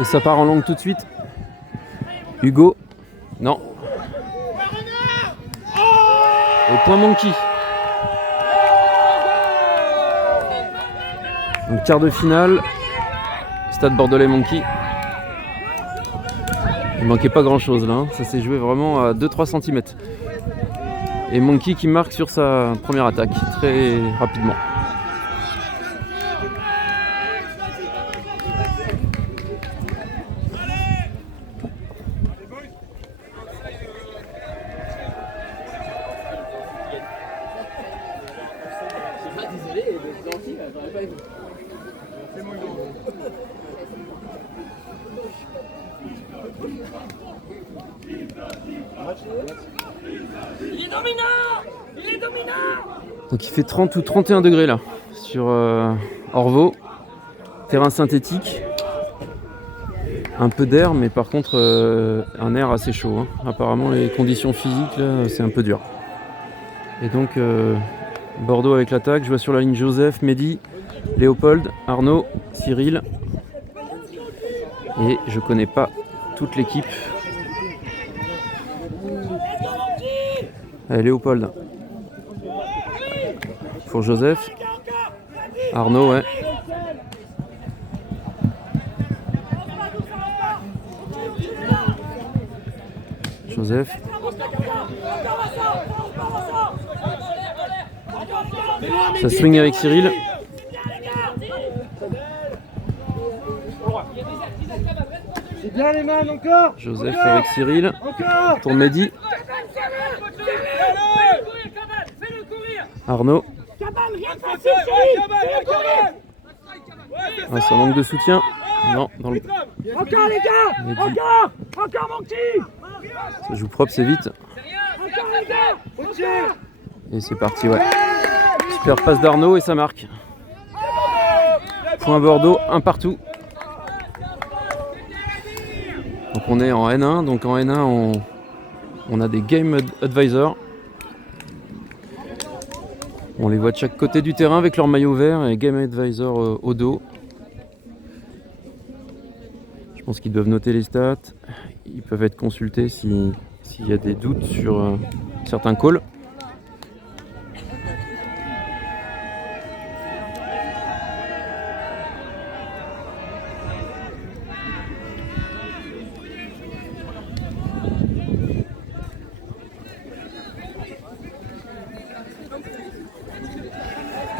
Et ça part en longue tout de suite. Hugo. Non. Au point Monkey. Donc quart de finale. Stade Bordelais Monkey. Il manquait pas grand chose là. Hein. Ça s'est joué vraiment à 2-3 cm. Et Monkey qui marque sur sa première attaque très rapidement. Il est dominant! Il est dominant! Donc il fait 30 ou 31 degrés là sur Orvault. Terrain synthétique. Un peu d'air, mais par contre un air assez chaud. Hein. Apparemment les conditions physiques là c'est un peu dur. Et donc Bordeaux avec l'attaque. Je vois sur la ligne Joseph, Mehdi, Léopold, Arnaud, Cyril. Et je connais pas toute l'équipe. Allez, Léopold. Pour Joseph. Arnaud, ouais. Joseph. Ça swing avec Cyril. C'est bien les mains encore. Joseph avec Cyril. Pour Mehdi. Arnaud. Ah, ça manque de soutien. Non, dans le... Encore les gars. Mehdi. Encore Monkey. Ça joue propre, c'est vite. Encore les gars. Et c'est parti, ouais. Super passe d'Arnaud et ça marque. Point Bordeaux, un partout. Donc on est en N1. Donc en N1, on a des Game Advisors. On les voit de chaque côté du terrain avec leur maillot vert et Game Advisor au dos. Je pense qu'ils doivent noter les stats. Ils peuvent être consultés s'il y a des doutes sur certains calls.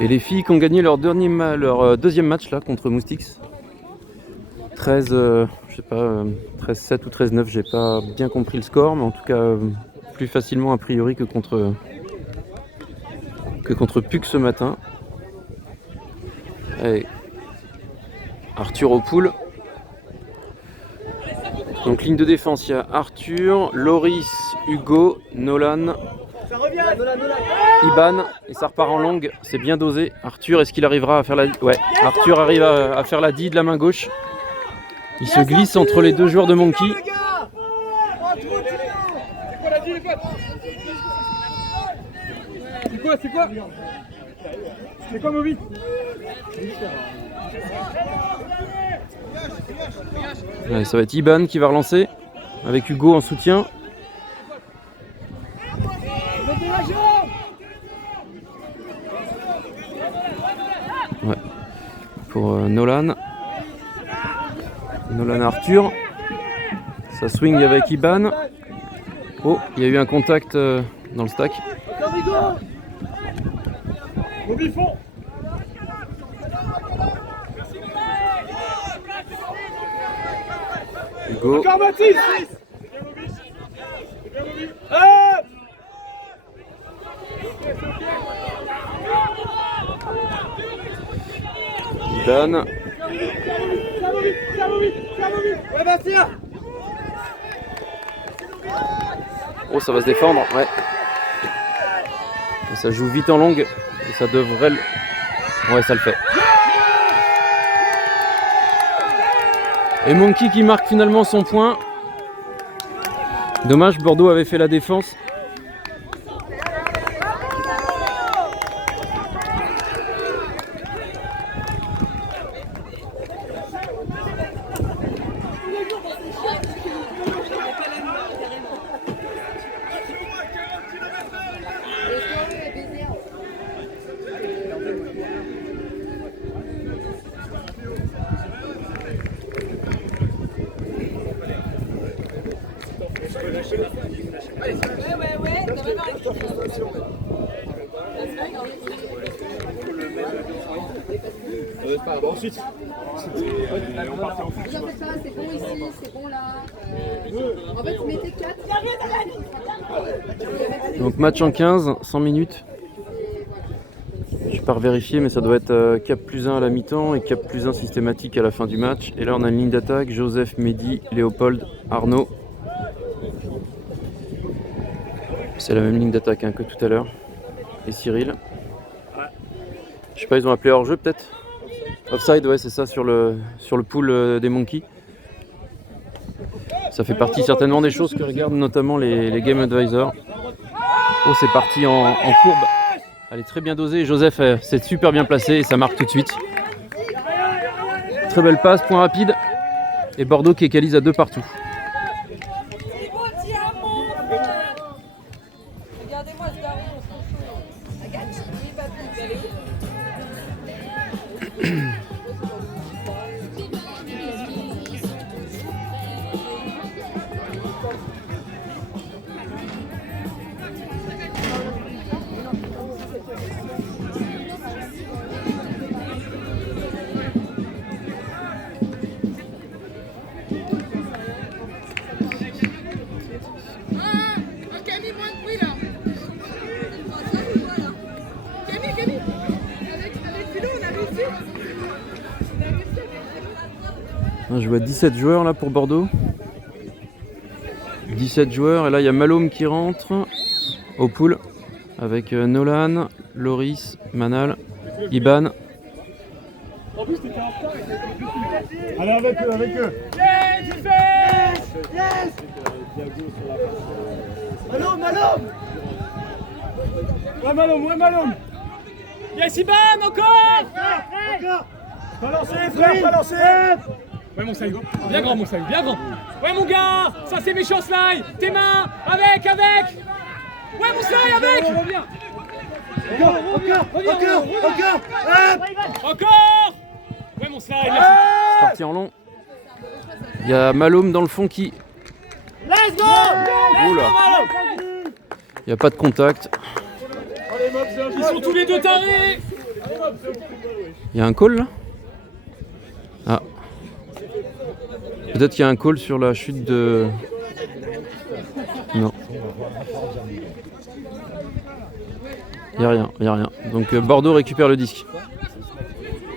Et les filles qui ont gagné leur deuxième match là contre Moustiques. 13, je sais pas, 13-7 ou 13-9, j'ai pas bien compris le score, mais en tout cas plus facilement a priori que contre Puck ce matin. Allez. Arthur au pool. Donc ligne de défense, il y a Arthur, Loris, Hugo, Nolan, Iban, et ça repart en longue, c'est bien dosé. Arthur, est-ce qu'il arrivera à faire la... Ouais, Arthur arrive à faire la D de la main gauche. Il se glisse entre les deux joueurs de Monkey. C'est quoi Moby? Ouais, ça va être Iban qui va relancer avec Hugo en soutien. Ouais. Pour Nolan. Nolan Arthur. Ça swing avec Iban. Oh, il y a eu un contact dans le stack. Hugo. Encore Mathis. Iban. Oh, ça va se défendre, ouais. Et ça joue vite en longue. Et ça devrait le... Ouais, ça le fait. Et Monkey qui marque finalement son point. Dommage, Bordeaux avait fait la défense. Ensuite, on partait en foot. Vous en faites pas, c'est bon ici, c'est bon là. En fait, mettez 4. Donc match en 15, 100 minutes. Je pars vérifier, mais ça doit être cap plus 1 à la mi-temps et cap plus 1 systématique à la fin du match. Et là on a une ligne d'attaque, Joseph, Mehdi, Léopold, Arnaud. C'est la même ligne d'attaque hein, que tout à l'heure. Et Cyril. Je sais pas, ils ont appelé hors jeu peut-être. Offside, ouais c'est ça sur le pool des Monkeys. Ça fait partie certainement des choses que regardent notamment les Game Advisors. Oh c'est parti en courbe. Elle est très bien dosée. Joseph s'est super bien placé et ça marque tout de suite. Très belle passe, point rapide. Et Bordeaux qui égalise à 2 partout. Regardez-moi ce daron, on s'en fout. Regarde, oui, papy, vous allez où? Je vois 17 joueurs là pour Bordeaux. 17 joueurs et là il y a Malhomme qui rentre au pool avec Nolan, Loris, Manal, Iban. Allez avec eux, avec eux. Yes! Malhomme, Malhomme! Ouais, Malhomme! Yes, Iban, encore! Encore! Balancez les frères, balancez! Ouais, mon Sly, bien grand, mon Sly, bien grand. Ouais, mon gars, ça c'est méchant, Sly. Tes mains, avec. Ouais, mon Sly, avec. Encore. Ouais, mon Sly, merci. C'est parti en long. Il y a Malhomme dans le fond qui... Let's go! Oula. Il n'y a pas de contact. Ils sont tous les deux tarés. Il y a un call là? Ah. Peut-être qu'il y a un call sur la chute de... Non. Il n'y a rien. Donc Bordeaux récupère le disque.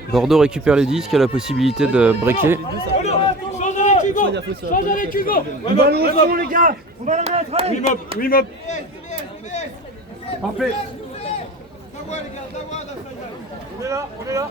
Bordeaux récupère le disque, a la possibilité de breaker. Change avec Hugo. On va le fond, les gars! On va la mettre, allez! Oui, mob. Parfait. On est là.